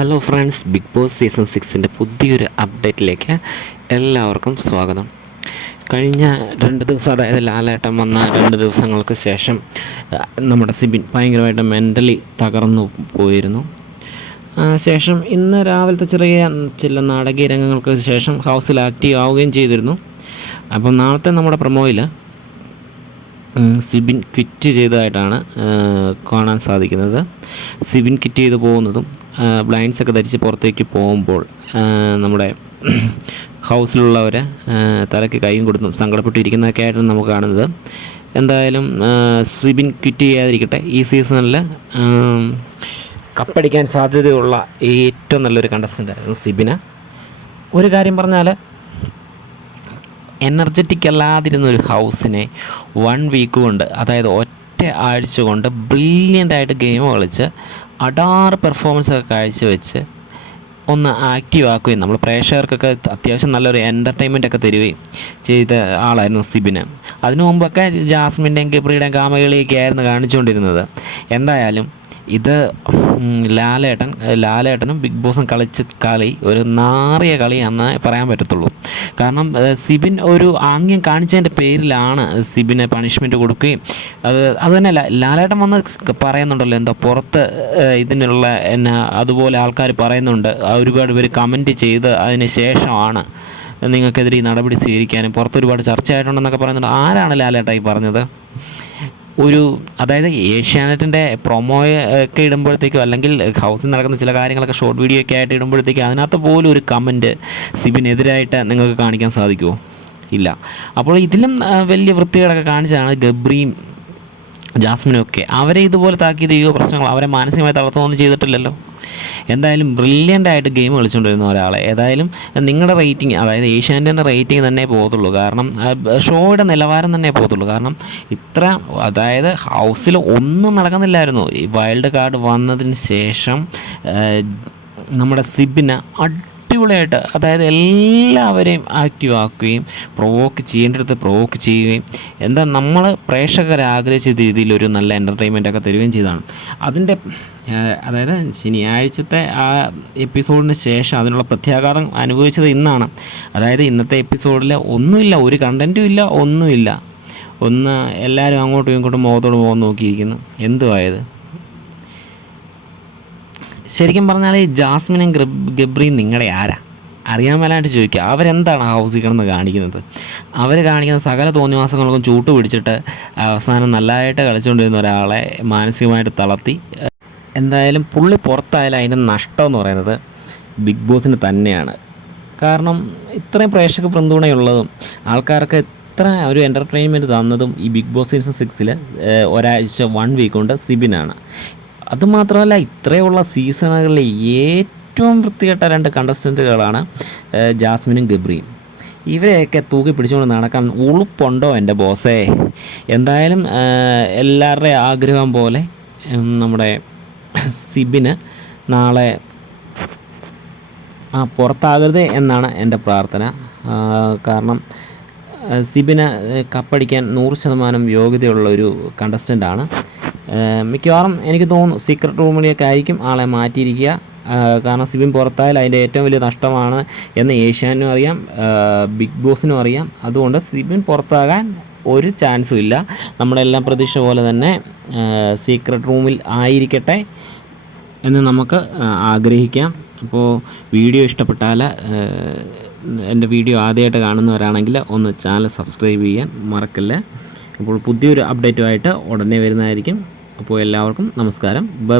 Hello friends Big Boss season സിക്സിന്റെ പുതിയൊരു അപ്ഡേറ്റിലേക്ക് എല്ലാവർക്കും സ്വാഗതം. കഴിഞ്ഞ രണ്ട് ദിവസം അതായത് ലാലേട്ടൻ വന്ന രണ്ട് ദിവസങ്ങൾക്ക് ശേഷം നമ്മുടെ സിബിൻ ഭയങ്കരമായിട്ട് മെന്റലി തകർന്നു പോയിരുന്നു. ശേഷം ഇന്ന് രാവിലത്തെ ചെറിയ ചില നാടകീയ രംഗങ്ങൾക്ക് ശേഷം ഹൗസിൽ ആക്റ്റീവ് ആവുകയും ചെയ്തിരുന്നു. അപ്പം നാളത്തെ നമ്മുടെ പ്രൊമോയിൽ സിബിൻ ക്വിറ്റ് ചെയ്തതായിട്ടാണ് കാണാൻ സാധിക്കുന്നത്. സിബിൻ ക്വിറ്റ് ചെയ്ത് പോകുന്നതും ബ്ലൈൻഡ്സ് ഒക്കെ ധരിച്ച് പുറത്തേക്ക് പോകുമ്പോൾ നമ്മുടെ ഹൗസിലുള്ളവർ തലയ്ക്ക് കൈയും കൊടുത്തും സങ്കടപ്പെട്ടിരിക്കുന്നതൊക്കെ ആയിട്ടാണ് നമുക്ക് കാണുന്നത്. എന്തായാലും സിബിൻ ക്വിറ്റ് ചെയ്യാതിരിക്കട്ടെ. ഈ സീസണിൽ കപ്പടിക്കാൻ സാധ്യതയുള്ള ഏറ്റവും നല്ലൊരു കണ്ടസ്റ്റന്റ് ആയിരുന്നു സിബിന്. ഒരു കാര്യം പറഞ്ഞാൽ എനർജറ്റിക് അല്ലാതിരുന്ന ഒരു ഹൗസിനെ വൺ വീക്ക് കൊണ്ട് അതായത് ഒറ്റ ആഴ്ച കൊണ്ട് ബ്രില്യന്റ് ആയിട്ട് ഗെയിം കളിച്ച് അടാറ് പെർഫോമൻസ് ഒക്കെ കാഴ്ചവെച്ച് ഒന്ന് ആക്റ്റീവ് ആക്കുകയും നമ്മൾ പ്രേക്ഷകർക്കൊക്കെ അത്യാവശ്യം നല്ലൊരു എന്റർടൈൻമെന്റ് ഒക്കെ തരികയും ചെയ്ത ആളായിരുന്നു സിബിന്. അതിനു മുമ്പൊക്കെ ജാസ്മിന്റെയും കിബ്രിയുടെയും കാമകളിയൊക്കെ ആയിരുന്നു കാണിച്ചുകൊണ്ടിരുന്നത്. എന്തായാലും ഇത് ലാലേട്ടൻ ലാലേട്ടനും ബിഗ് ബോസും കളിച്ച കളി ഒരു നാറിയ കളിയാണെന്ന് പറയാൻ പറ്റത്തുള്ളൂ. കാരണം സിബിൻ ഒരു ആംഗ്യം കാണിച്ചതിന്റെ പേരിലാണ് സിബിനെ പണിഷ്മെന്റ് കൊടുക്കുകയും അത് അത് തന്നെ ലാലേട്ടൻ വന്ന് പറയുന്നുണ്ടല്ലോ എന്താ പുറത്ത് ഇതിനുള്ള എന്നാ അതുപോലെ ആൾക്കാർ പറയുന്നുണ്ട് ഒരുപാട് പേര് കമന്റ് ചെയ്ത് അതിന് ശേഷമാണ് നിങ്ങൾക്കെതിരെ ഈ നടപടി സ്വീകരിക്കാനും പുറത്ത് ഒരുപാട് ചർച്ചയായിട്ടുണ്ടെന്നൊക്കെ പറയുന്നുണ്ട്. ആരാണ് ലാലേട്ടായി പറഞ്ഞത്? ഒരു അതായത് ഏഷ്യാനെറ്റിന്റെ പ്രൊമോ ഒക്കെ ഇടുമ്പോഴത്തേക്കും അല്ലെങ്കിൽ ഹൗസിൽ നടക്കുന്ന ചില കാര്യങ്ങളൊക്കെ ഷോർട്ട് വീഡിയോ ഒക്കെ ആയിട്ട് ഇടുമ്പോഴത്തേക്കും അതിനകത്ത് പോലും ഒരു കമന്റ് സിബിനെതിരായിട്ട് നിങ്ങൾക്ക് കാണിക്കാൻ സാധിക്കുമോ ഇല്ല. അപ്പോൾ ഇതിലും വലിയ വൃത്തികളൊക്കെ കാണിച്ചാണ് ഗബ്രിയും ജാസ്മിനും ഒക്കെ. അവരെ ഇതുപോലെ താക്കിയത് ഈ പ്രശ്നങ്ങൾ അവരെ മാനസികമായി തളർത്തുകയൊന്നും ചെയ്തിട്ടില്ലല്ലോ. എന്തായാലും ബ്രില്യന്റ് ആയിട്ട് ഗെയിം കളിച്ചുകൊണ്ടിരുന്ന ഒരാളെ. ഏതായാലും നിങ്ങളുടെ റേറ്റിംഗ് അതായത് ഏഷ്യാനെറ്റിന്റെ റേറ്റിംഗ് തന്നെ പോകത്തുള്ളൂ. കാരണം ഷോയുടെ നിലവാരം തന്നെ പോകത്തുള്ളൂ. കാരണം ഇത്ര അതായത് ഹൗസിൽ ഒന്നും നടക്കുന്നില്ലായിരുന്നു. ഈ വൈൽഡ് കാർഡ് വന്നതിന് ശേഷം നമ്മുടെ സിബിന് അടിപൊളിയായിട്ട് അതായത് എല്ലാവരെയും ആക്റ്റീവ് ആക്കുകയും പ്രൊവോക്ക് ചെയ്യേണ്ടടുത്ത് പ്രൊവോക്ക് ചെയ്യുകയും എന്താ നമ്മൾ പ്രേക്ഷകരെ ആഗ്രഹിച്ച രീതിയിൽ ഒരു നല്ല എന്റർടൈൻമെന്റ് ഒക്കെ തരികയും ചെയ്തതാണ്. അതിന്റെ അതായത് ശനിയാഴ്ചത്തെ ആ എപ്പിസോഡിന് ശേഷം അതിനുള്ള പ്രത്യാഘാതം അനുഭവിച്ചത് ഇന്നാണ്. അതായത് ഇന്നത്തെ എപ്പിസോഡിൽ ഒന്നുമില്ല ഒരു കണ്ടന്റും ഇല്ല ഒന്നുമില്ല. ഒന്ന് എല്ലാവരും അങ്ങോട്ടും ഇങ്ങോട്ടും മുഖത്തോട് മുഖം നോക്കിയിരിക്കുന്നു. എന്തുവായത് ശരിക്കും പറഞ്ഞാൽ ജാസ്മിനും ഗബ് ഗബ്രിയും നിങ്ങളെ ആരാ? അറിയാൻ മേലായിട്ട് ചോദിക്കുക. അവരെന്താണ് ഹൗസിൽ കാണിക്കുന്നത്? അവർ കാണിക്കുന്ന സകല തോന്നിവാസങ്ങൾക്കും ചൂട്ട് പിടിച്ചിട്ട് അവസാനം നല്ലതായിട്ട് കളിച്ചുകൊണ്ടിരുന്ന ഒരാളെ മാനസികമായിട്ട് തളർത്തി. എന്തായാലും പുള്ളി പുറത്തായാലും അതിന്റെ നഷ്ടം എന്ന് പറയുന്നത് ബിഗ് ബോസിന് തന്നെയാണ്. കാരണം ഇത്രയും പ്രേക്ഷക പിന്തുണയുള്ളതും ആൾക്കാർക്ക് ഇത്ര ഒരു എന്റർടൈൻമെന്റ് തന്നതും ഈ ബിഗ് ബോസ് സീസൺ സിക്സിൽ ഒരാഴ്ച വൺ വീക്ക് കൊണ്ട് സിബിനാണ്. അതുമാത്രമല്ല ഇത്രയുള്ള സീസണുകളിലെ ഏറ്റവും വൃത്തികെട്ട രണ്ട് കണ്ടസ്റ്റന്റുകളാണ് ജാസ്മിനും ഗബ്രിയും. ഇവരെയൊക്കെ തൂക്കി പിടിച്ചുകൊണ്ട് നടക്കാൻ ഉളുപ്പുണ്ടോ എന്റെ ബോസേ? എന്തായാലും എല്ലാവരുടെ ആഗ്രഹം പോലെ നമ്മുടെ സിബിന് നാളെ ആ പുറത്താകരുത് എന്നാണ് എന്റെ പ്രാർത്ഥന. കാരണം സിബിന് കപ്പടിക്കാൻ നൂറ് ശതമാനം യോഗ്യതയുള്ള ഒരു കണ്ടസ്റ്റന്റാണ് മിക്കവാറും എനിക്ക് തോന്നുന്നു സീക്രട്ട് റൂമിലേക്ക് ആയിരിക്കും ആളെ മാറ്റിയിരിക്കുക. കാരണം സിബിൻ പുറത്തായാൽ അതിന്റെ ഏറ്റവും വലിയ നഷ്ടമാണ് എന്ന് ഏഷ്യാനും അറിയാം ബിഗ് ബോസിനും അറിയാം. അതുകൊണ്ട് സിബിൻ പുറത്താകാൻ ഒരു ചാൻസും ഇല്ല. നമ്മളെല്ലാം പ്രതീക്ഷ പോലെ തന്നെ സീക്രട്ട് റൂമിൽ ആയിരിക്കട്ടെ എന്ന് നമുക്ക് ആഗ്രഹിക്കാം. അപ്പോൾ വീഡിയോ ഇഷ്ടപ്പെട്ടാൽ എന്റെ വീഡിയോ ആദ്യമായിട്ട് കാണുന്നവരാണെങ്കിൽ ഒന്ന് ചാനൽ സബ്സ്ക്രൈബ് ചെയ്യാൻ മറക്കല്ലേ. അപ്പോൾ പുതിയൊരു അപ്ഡേറ്റുമായിട്ട് ഉടനെ വരുന്നതായിരിക്കും. അപ്പോൾ എല്ലാവർക്കും നമസ്കാരം. ബൈ